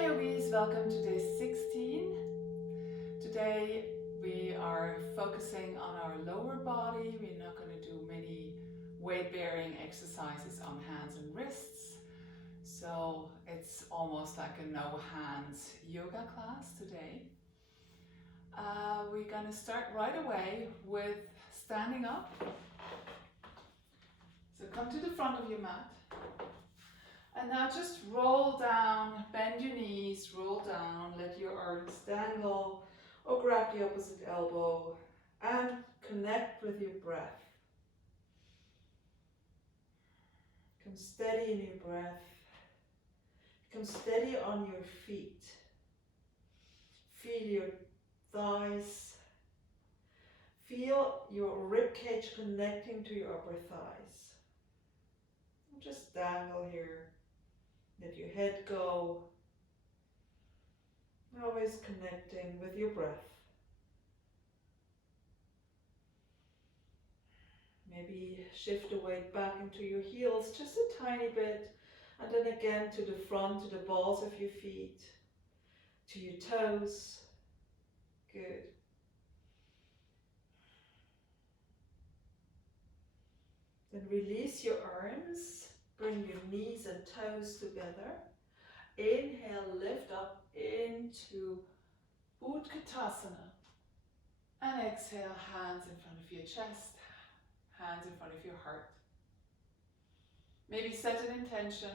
Hi yogis, welcome to day 16. Today we are focusing on our lower body. We're not going to do many weight-bearing exercises on hands and wrists. So it's almost like a no hands yoga class today. We're going to start right away with standing up. So come to the front of your mat. And now just roll down, bend your knees, roll down, let your arms dangle or grab the opposite elbow and connect with your breath. Come steady in your breath. Come steady on your feet. Feel your thighs. Feel your rib cage connecting to your upper thighs. Just dangle here. Let your head go. Always connecting with your breath. Maybe shift the weight back into your heels just a tiny bit, and then again to the front, to the balls of your feet, to your toes. Good. Then release your arms, bring your knees and toes together. Inhale, lift up into Utkatasana. And exhale, hands in front of your chest, hands in front of your heart. Maybe set an intention.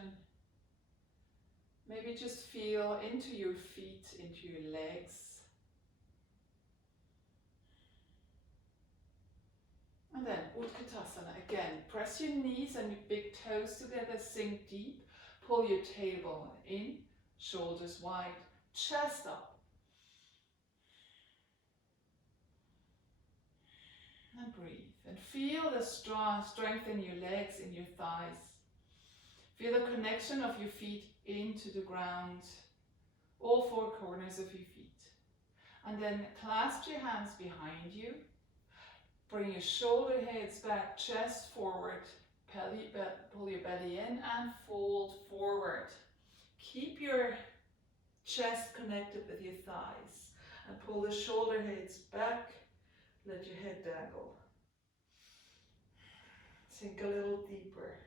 Maybe just feel into your feet, into your legs. And then Utkatasana again. Press your knees and your big toes together, sink deep. Pull your tailbone in, shoulders wide, chest up. And breathe. And feel the strength in your legs, in your thighs. Feel the connection of your feet into the ground, all four corners of your feet. And then clasp your hands behind you. Bring your shoulder heads back, chest forward, pull your belly in and fold forward. Keep your chest connected with your thighs and pull the shoulder heads back. Let your head dangle. Sink a little deeper.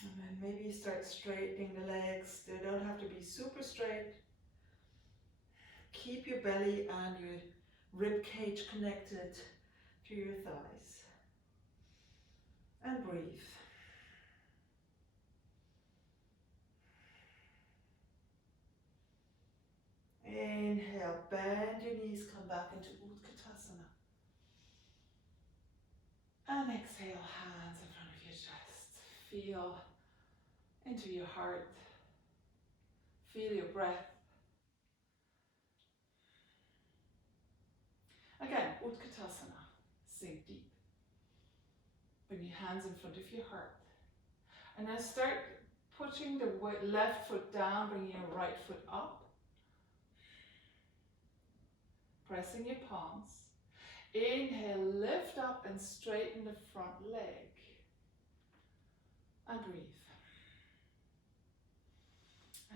And then maybe start straightening the legs. They don't have to be super straight. Keep your belly and your rib cage connected to your thighs. And breathe. Inhale, bend your knees, come back into Utkatasana. And exhale, hands in front of your chest. Feel into your heart. Feel your breath. Again, Utkatasana. Sink deep. Bring your hands in front of your heart. And then start pushing the left foot down, bringing your right foot up. Pressing your palms. Inhale, lift up and straighten the front leg. And breathe.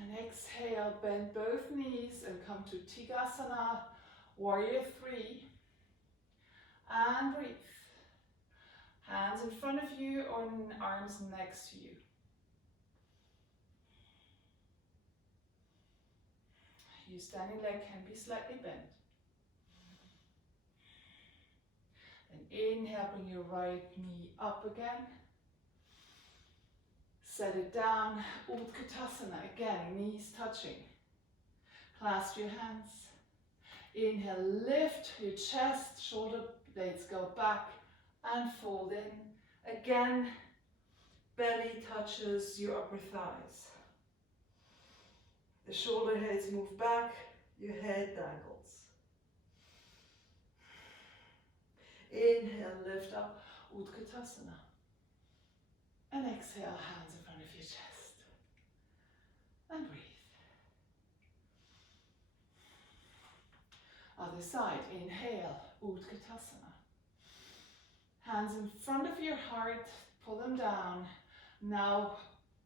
And exhale, bend both knees and come to Tigasana, Warrior 3. And breathe. Hands in front of you or arms next to you. Your standing leg can be slightly bent. And inhale, bring your right knee up again. Set it down, Utkatasana, again, knees touching. Clasp your hands. Inhale, lift your chest, shoulder blades go back and fold in. Again, belly touches your upper thighs. The shoulder heads move back, your head dangles. Inhale, lift up, Utkatasana. And exhale, hands in front of your chest. And breathe. Other side, inhale, Utkatasana. Hands in front of your heart, Pull them down. Now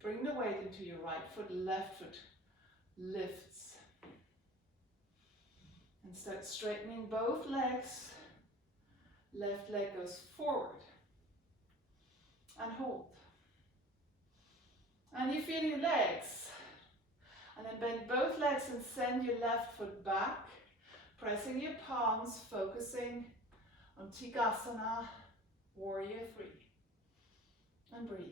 bring the weight into your right foot, left foot lifts. And start straightening both legs. Left leg goes forward. And hold. And you feel your legs. And then bend both legs and send your left foot back. Pressing your palms, focusing on Tigasana, Warrior 3. And breathe.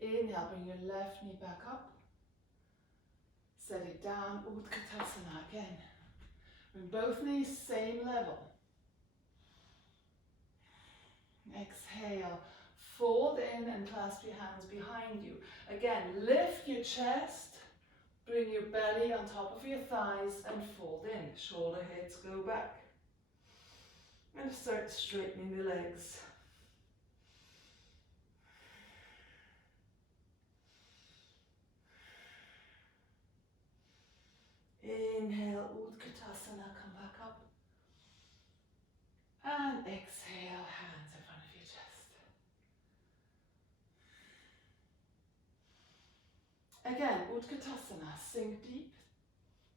Inhale, bring your left knee back up. Set it down, Utkatasana again. Bring both knees same level. Exhale, fold in and clasp your hands behind you. Again, lift your chest, bring your belly on top of your thighs and fold in. Shoulder heads go back. And start straightening the legs. Inhale, Utkatasana, come back up. And exhale, hands in front of your chest. Again, Utkatasana, sink deep.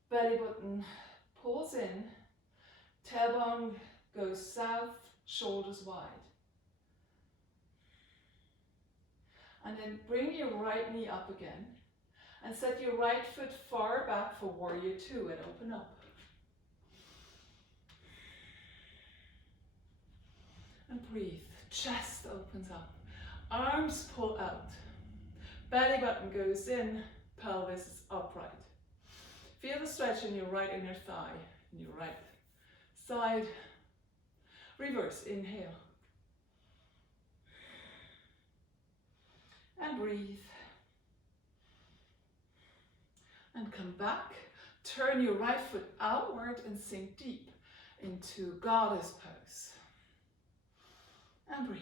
Belly button pulls in. Tailbone goes south, shoulders wide. And then bring your right knee up again. And set your right foot far back for Warrior 2 and open up. And breathe. Chest opens up. Arms pull out. Belly button goes in. Pelvis is upright. Feel the stretch in your right inner thigh. In your right side. Reverse. Inhale. And breathe. And come back. Turn your right foot outward and sink deep into Goddess pose. And breathe.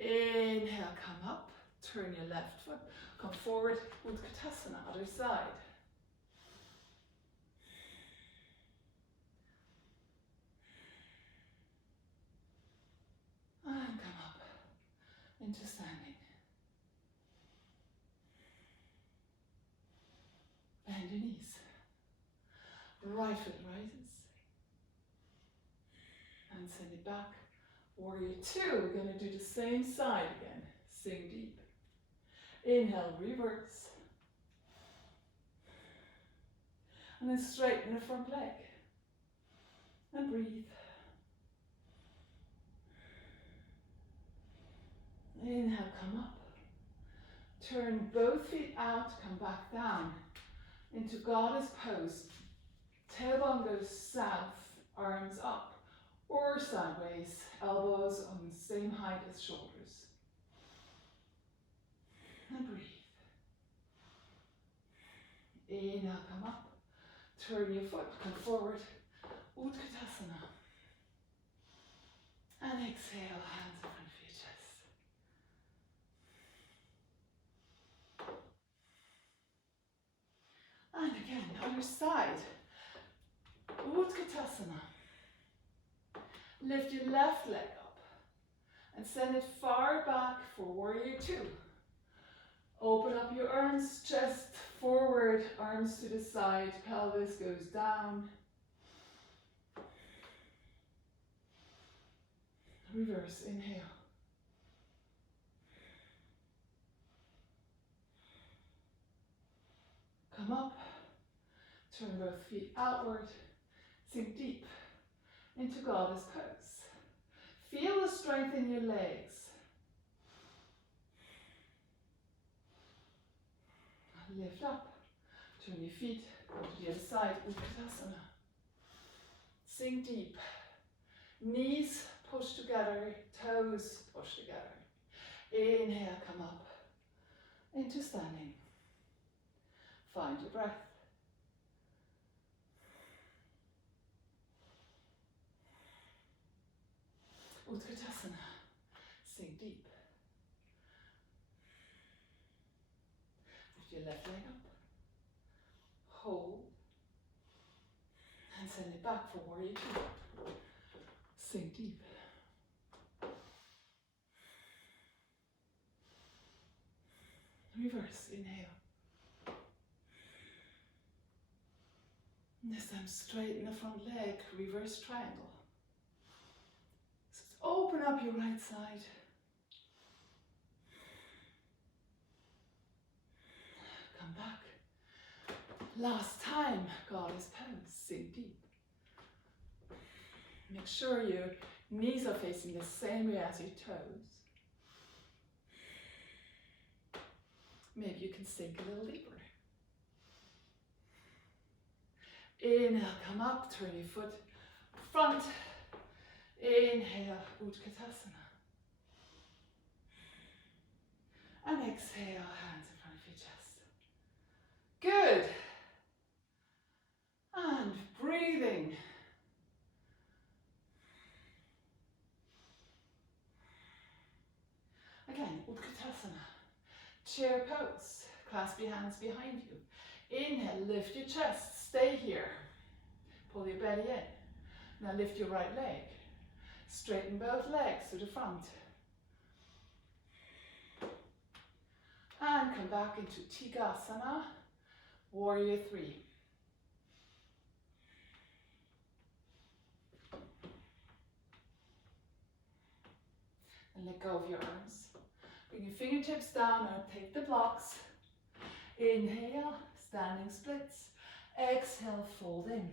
Inhale, come up. Turn your left foot. Come forward. Utkatasana, other side. And come up into standing. Bend your knees. Right foot rises. And send it back. Warrior 2. We're going to do the same side again. Sink deep. Inhale, reverse. And then straighten the front leg. And breathe. Inhale, come up. Turn both feet out, come back down into Goddess pose. Tailbone goes south, arms up or sideways, elbows on the same height as shoulders. And breathe. Inhale, come up. Turn your foot, come forward. Utkatasana. And exhale, hands in front of your chest. And again, other side. Utkatasana. Lift your left leg up and send it far back for Warrior 2. Open up your arms, chest forward, arms to the side, pelvis goes down. Reverse, inhale. Come up, turn both feet outward, sink deep into Goddess pose. Feel the strength in your legs. Lift up, turn your feet, go to the other side, Utkatasana. Sink deep, knees push together, toes push together. Inhale, come up into standing. Find your breath. Utkatasana. Sink deep. your left leg up. Hold. And send it back for warrior two. Sink deep. Reverse, inhale. This time straighten the front leg, reverse triangle. So open up your right side. Come back. Last time, goddess pose, sink deep. Make sure your knees are facing the same way as your toes. Maybe you can sink a little deeper. Inhale, come up, turn your foot front. Inhale, Utkatasana. And exhale, hands in front of your chest. Good. And breathing. Again, Utkatasana. Chair pose. Clasp your hands behind you. Inhale, lift your chest. Stay here. Pull your belly in. Now lift your right leg. Straighten both legs to the front. And come back into Tigasana, warrior three. And let go of your arms. Bring your fingertips down and take the blocks. Inhale, standing splits. Exhale, fold in.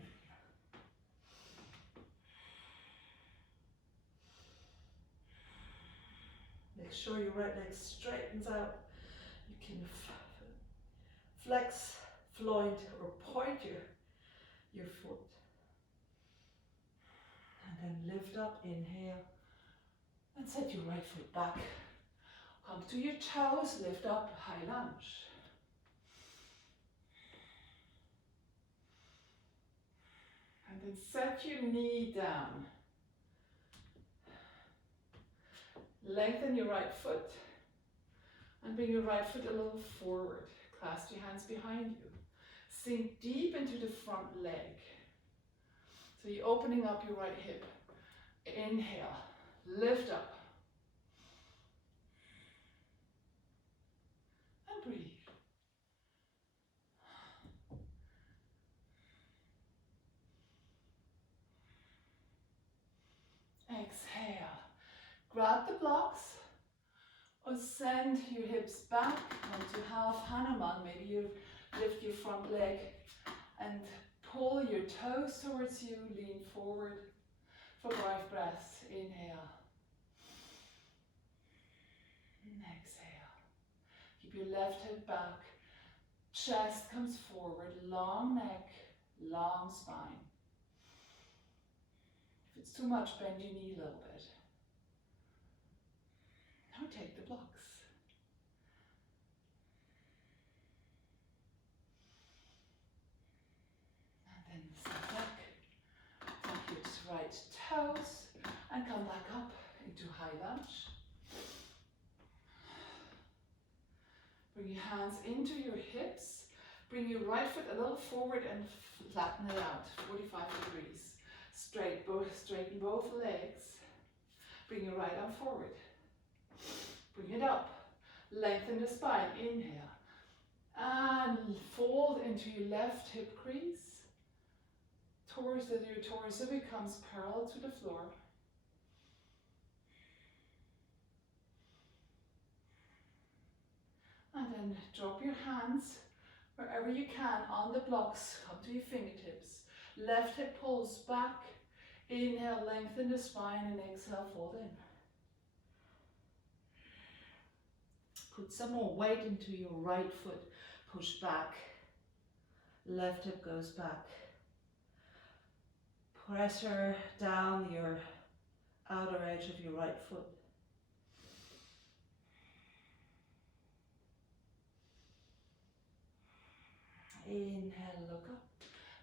Make sure your right leg straightens out. You can flex, float, or point your foot. And then lift up, inhale. And set your right foot back. Come to your toes, lift up, high lunge. And then set your knee down. Lengthen your right foot. And bring your right foot a little forward. Clasp your hands behind you. Sink deep into the front leg. So you're opening up your right hip. Inhale. Lift up. And breathe. Exhale. Grab the blocks. Or send your hips back onto half Hanuman. Maybe you lift your front leg and pull your toes towards you. Lean forward for 5 breaths. Inhale. And exhale. Keep your left hip back. Chest comes forward. Long neck, long spine. If it's too much, bend your knee a little bit. Now take the blocks. And then step back. Tuck your right toes and come back up into high lunge. Bring your hands into your hips. Bring your right foot a little forward and flatten it out, 45 degrees. Straighten both legs. Bring your right arm forward. Bring it up. Lengthen the spine. Inhale. And fold into your left hip crease. Your torso becomes parallel to the floor. And then drop your hands wherever you can on the blocks. Come to your fingertips. Left hip pulls back. Inhale, lengthen the spine, and exhale, fold in. Put some more weight into your right foot. Push back. Left hip goes back. Pressure down your outer edge of your right foot. Inhale, look up.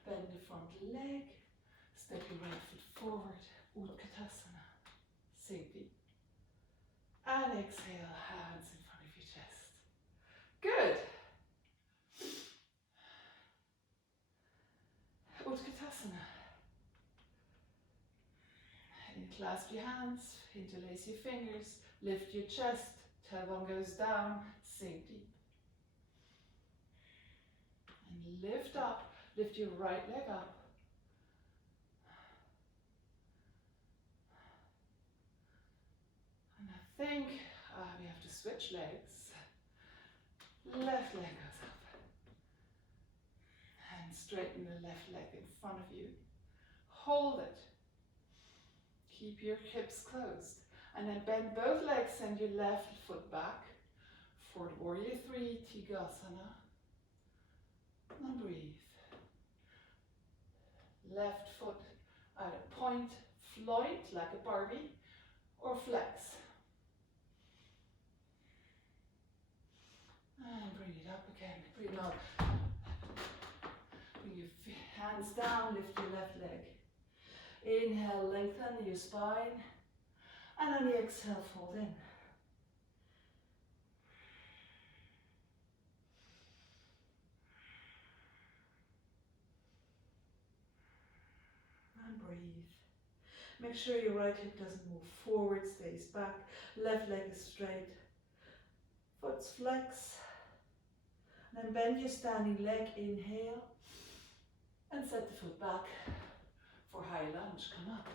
Bend the front leg. Step your right foot forward. Utkatasana. Sink deep. And exhale, hands in front of your chest. Good. Utkatasana. Clasp your hands, interlace your fingers, lift your chest, tailbone goes down, sink deep. And lift up, lift your right leg up. And I think we have to switch legs. Left leg goes up. And straighten the left leg in front of you. Hold it. Keep your hips closed. And then bend both legs, send your left foot back. Forward warrior 3, Tigasana. And breathe. Left foot either point, float like a Barbie, or flex. And bring it up again. Breathe out. Bring your hands down, lift your left leg. Inhale, lengthen your spine. And on the exhale, fold in. And breathe. Make sure your right hip doesn't move forward, stays back. Left leg is straight. Foot's flex. Then bend your standing leg, inhale. And set the foot back for high lunge. Come up.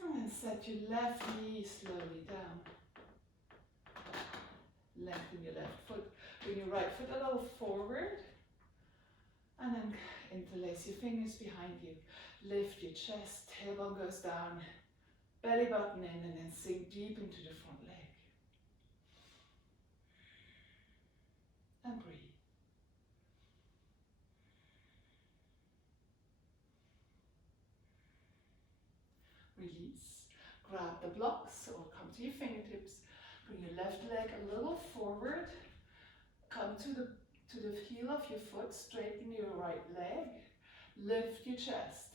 And set your left knee slowly down. Lengthen your left foot. Bring your right foot a little forward. And then interlace your fingers behind you. Lift your chest, tailbone goes down. Belly button in and then sink deep into the front leg. And breathe. Release. Grab the blocks or come to your fingertips. Bring your left leg a little forward. Come to the heel of your foot. Straighten your right leg. Lift your chest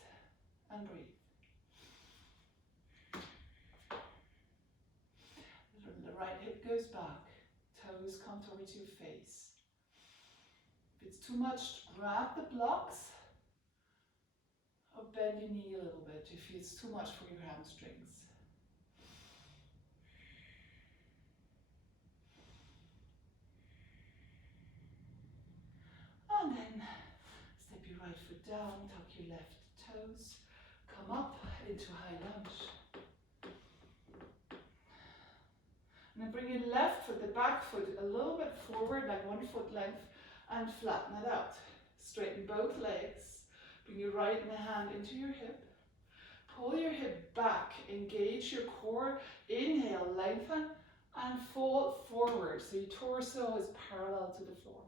and breathe. The right hip goes back. Toes come towards your face. If it's too much, grab the blocks or bend your knee a little bit if it's too much for your hamstrings. And then step your right foot down, tuck your left toes, come up into high lunge. And then bring your left foot, the back foot, a little bit forward, like 1 foot length, and flatten it out. Straighten both legs. Bring your right hand into your hip. Pull your hip back, engage your core. Inhale, lengthen, and fold forward. So your torso is parallel to the floor.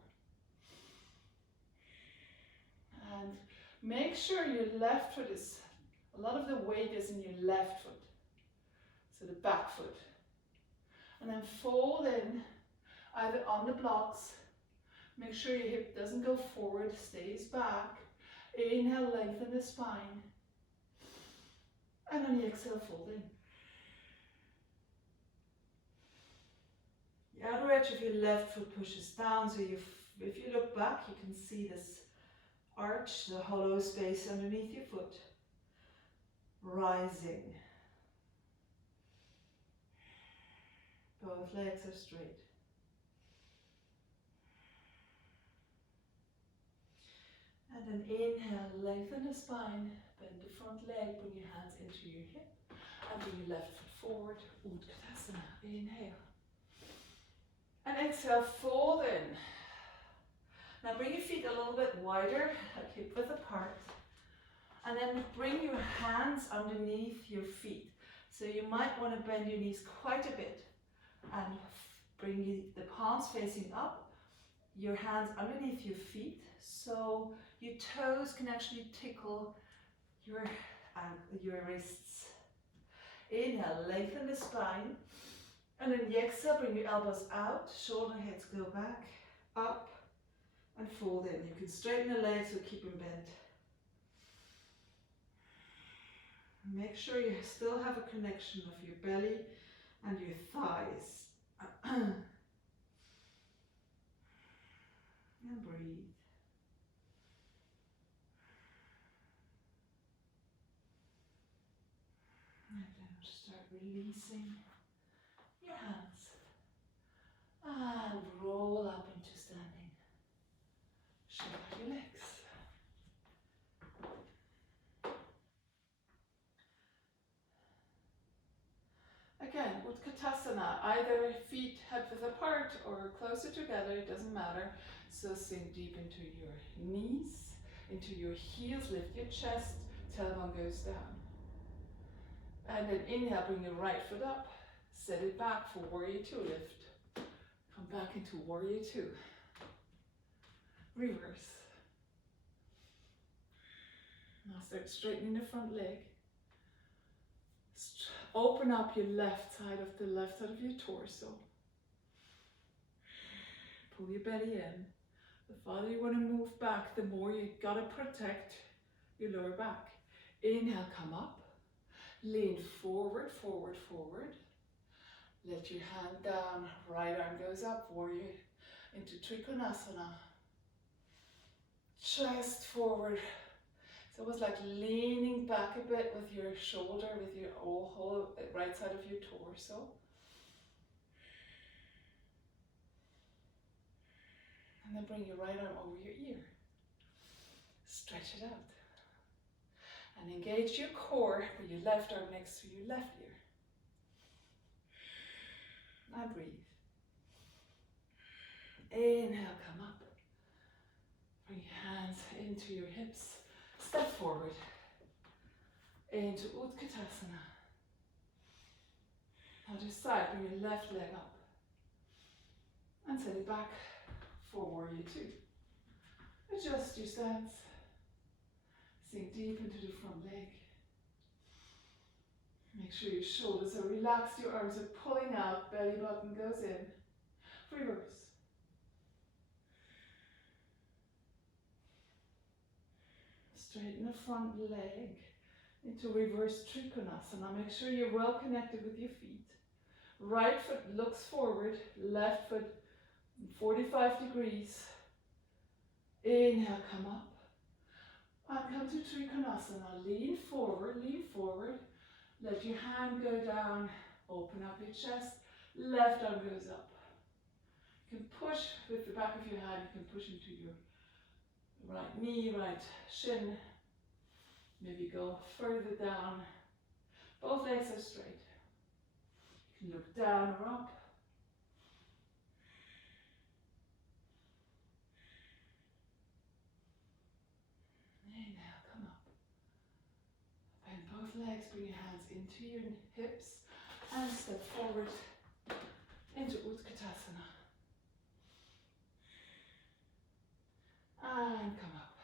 And make sure your left foot is, a lot of the weight is in your left foot. So the back foot. And then fold in, either on the blocks. Make sure your hip doesn't go forward, stays back. Inhale, lengthen the spine. And on the exhale, fold in. The outer edge of your left foot pushes down, so if you look back, you can see this arch, the hollow space underneath your foot. Rising. Both legs are straight. And then inhale, lengthen the spine, bend the front leg, bring your hands into your hip, and bring your left foot forward, Utkatasana, inhale. And exhale, fold in. Now bring your feet a little bit wider, like hip width apart, and then bring your hands underneath your feet. So you might want to bend your knees quite a bit, and bring the palms facing up, your hands underneath your feet, so your toes can actually tickle your wrists. Inhale, lengthen the spine, and then the exhale, bring your elbows out, shoulder heads go back, up, and fold in. You can straighten the legs or keep them bent. Make sure you still have a connection of your belly and your thighs. And breathe. And then start releasing your hands. And roll up into standing. Shake out your legs. Again, Utkatasana, either feet hip width apart or closer together, it doesn't matter. So sink deep into your knees, into your heels, lift your chest, tailbone goes down. And then inhale, bring your right foot up, set it back for warrior two, lift. Come back into warrior two. Reverse. Now start straightening the front leg. Open up your left side of your torso. Pull your belly in. The farther you want to move back, the more you gotta protect your lower back. Inhale, come up. Lean forward, forward, forward. Let your hand down, right arm goes up, warrior into Trikonasana. Chest forward. It's almost like leaning back a bit with your shoulder, with your whole right side of your torso. And then bring your right arm over your ear. Stretch it out. And engage your core with your left arm next to your left ear. And breathe. Inhale, come up. Bring your hands into your hips. Step forward. Into Utkatasana. Other side, bring your left leg up. And set it back for warrior two. Adjust your stance. Sink deep into the front leg. Make sure your shoulders are relaxed, your arms are pulling out, belly button goes in. Reverse. Straighten the front leg into reverse Trikonasana. Make sure you're well connected with your feet. Right foot looks forward, left foot 45 degrees. Inhale, come up. And come to Trikonasana. Lean forward, lean forward. Let your hand go down. Open up your chest. Left arm goes up. You can push with the back of your hand. You can push into your right knee, right shin. Maybe go further down. Both legs are straight. You can look down or up. Inhale, come up. Bend both legs, bring your hands into your hips and step forward into Utkatasana. And come up.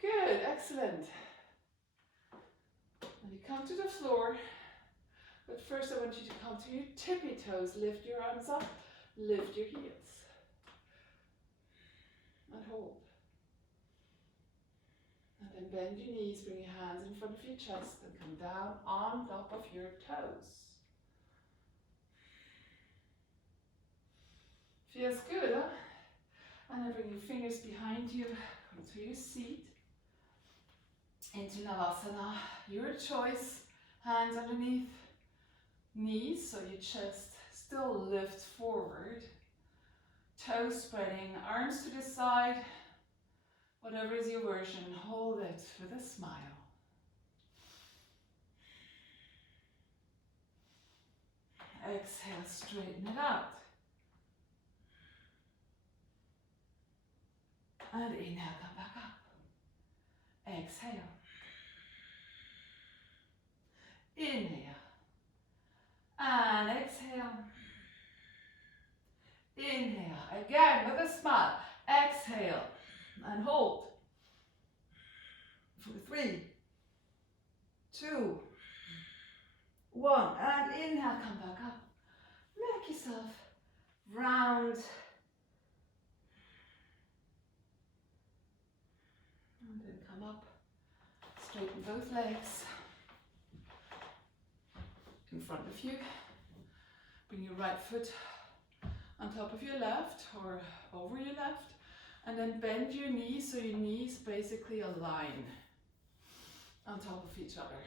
Good, excellent. Now you come to the floor, but first I want you to come to your tippy toes. Lift your arms up, lift your heels. And hold. And then bend your knees, bring your hands in front of your chest and come down on top of your toes. Feels good, huh? And then bring your fingers behind you, come to your seat. Into Navasana, your choice. Hands underneath knees, so your chest still lifts forward. Toes spreading, arms to the side. Whatever is your version, hold it with a smile. Exhale, straighten it out. And inhale, come back up. Exhale. Inhale. And exhale. Inhale. Again with a smile. Exhale. And hold. For 3, 2, 1. And inhale, come back up. Make yourself round. And then come up. Straighten both legs. In front of you. Bring your right foot on top of your left or over your left. And then bend your knees so your knees basically align on top of each other.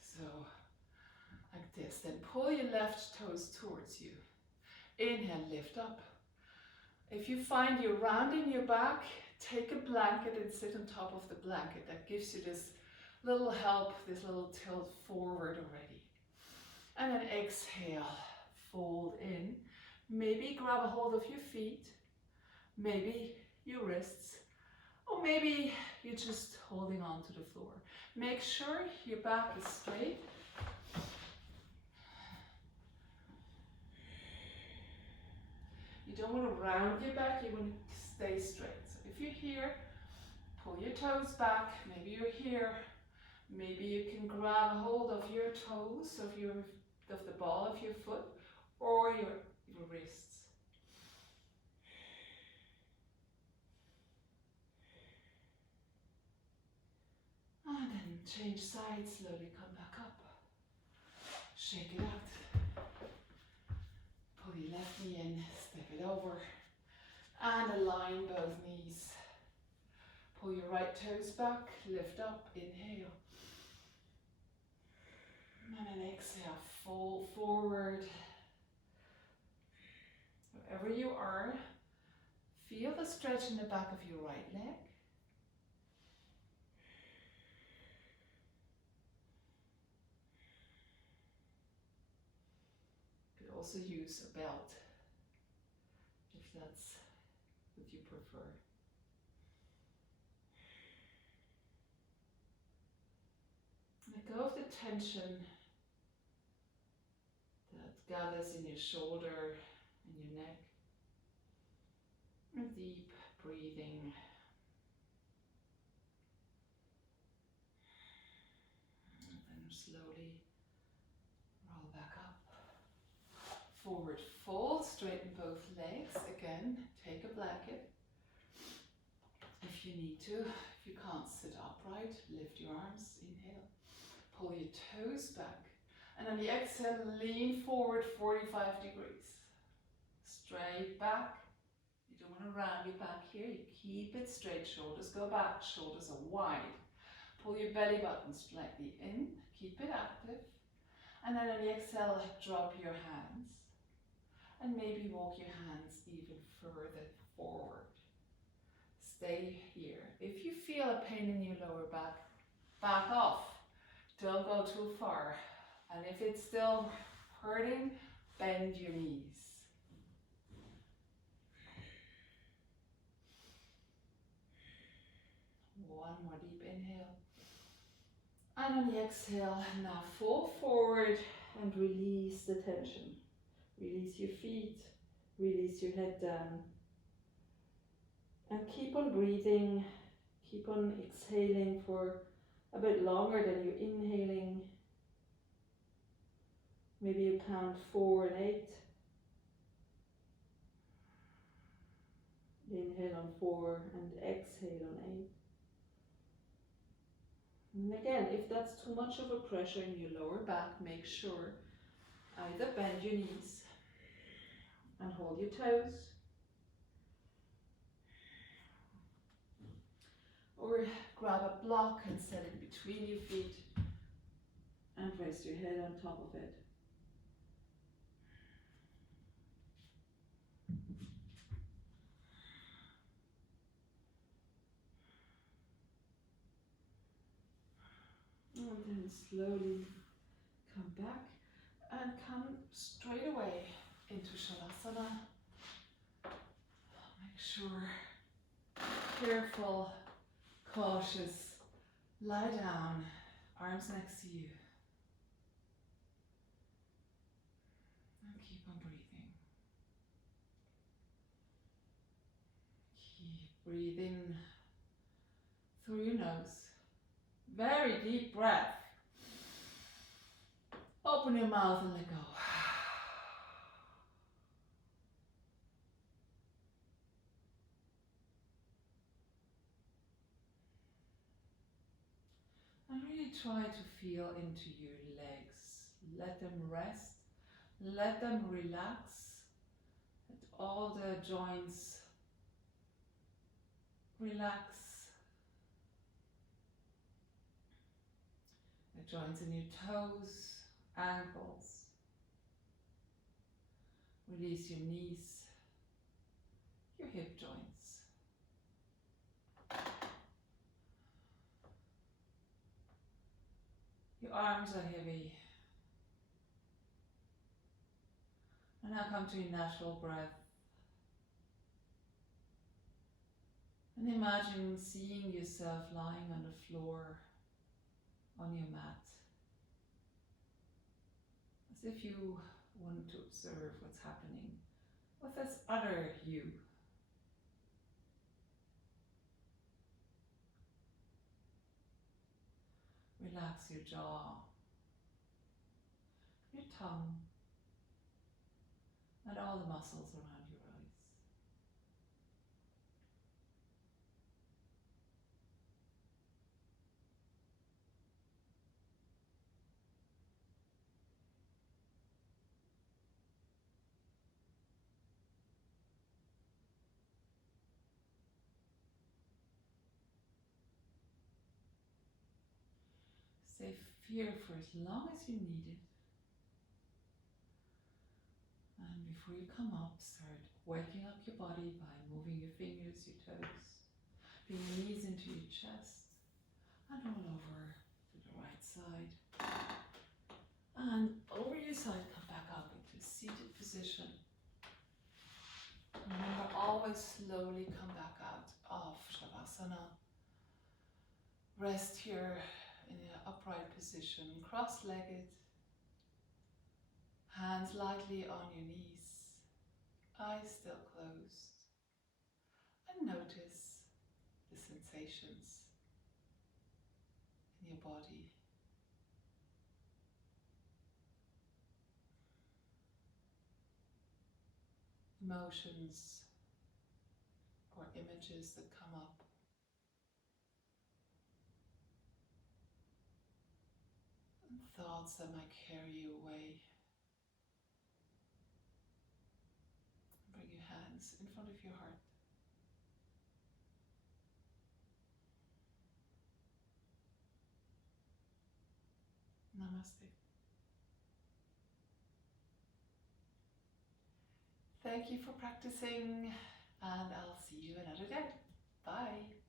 So like this. Then pull your left toes towards you. Inhale, lift up. If you find you're rounding your back, take a blanket and sit on top of the blanket. That gives you this little help, this little tilt forward already. And then exhale, fold in. Maybe grab a hold of your feet, maybe your wrists, or maybe you're just holding on to the floor. Make sure your back is straight. You don't want to round your back, you want to stay straight. So if you're here, pull your toes back. Maybe you're here. Maybe you can grab a hold of your toes, of the ball of your foot, or your wrists. And then change sides, slowly come back up. Shake it out. Pull your left knee in, step it over. And align both knees. Pull your right toes back, lift up, inhale. And then exhale, fold forward. Wherever you are, feel the stretch in the back of your right leg. You could also use a belt if that's what you prefer. Let go of the tension that gathers in your shoulder and your neck. And deep breathing. And then slowly roll back up. Forward fold, straighten both legs. Again, take a blanket. If you need to, if you can't sit upright, lift your arms, inhale. Pull your toes back. And on the exhale, lean forward 45 degrees. Straight back. You don't want to round your back here. You keep it straight. Shoulders go back. Shoulders are wide. Pull your belly button slightly in. Keep it active. And then on the exhale, drop your hands. And maybe walk your hands even further forward. Stay here. If you feel a pain in your lower back, back off. Don't go too far. And if it's still hurting, bend your knees. One more deep inhale. And on the exhale, now fall forward and release the tension. Release your feet, release your head down. And keep on breathing, keep on exhaling for a bit longer than you're inhaling. Maybe you count 4 and 8. Inhale on 4 and exhale on 8. And again, if that's too much of a pressure in your lower back, make sure either bend your knees and hold your toes, or grab a block and set it between your feet and rest your head on top of it. And then slowly come back and come straight away into Shavasana. Make sure, careful, cautious, lie down, arms next to you. And keep on breathing. Keep breathing through your nose. Very deep breath. Open your mouth and let go. And really try to feel into your legs. Let them rest. Let them relax. Let all the joints relax. The joints in your toes, ankles. Release your knees, your hip joints. Your arms are heavy. And now come to your natural breath. And imagine seeing yourself lying on the floor, on your mat. As if you want to observe what's happening with this other you. Relax your jaw, your tongue, and all the muscles around your eyes. Stay here for as long as you need it. And before you come up, start waking up your body by moving your fingers, your toes, bring your knees into your chest, and roll over to the right side. And over your side, come back up into a seated position. Remember, always slowly come back out of Shavasana. Rest here in an upright position, cross-legged, hands lightly on your knees, eyes still closed, and notice the sensations in your body. Emotions or images that come up. And thoughts that might carry you away. Bring your hands in front of your heart. Namaste. Thank you for practicing, and I'll see you another day. Bye.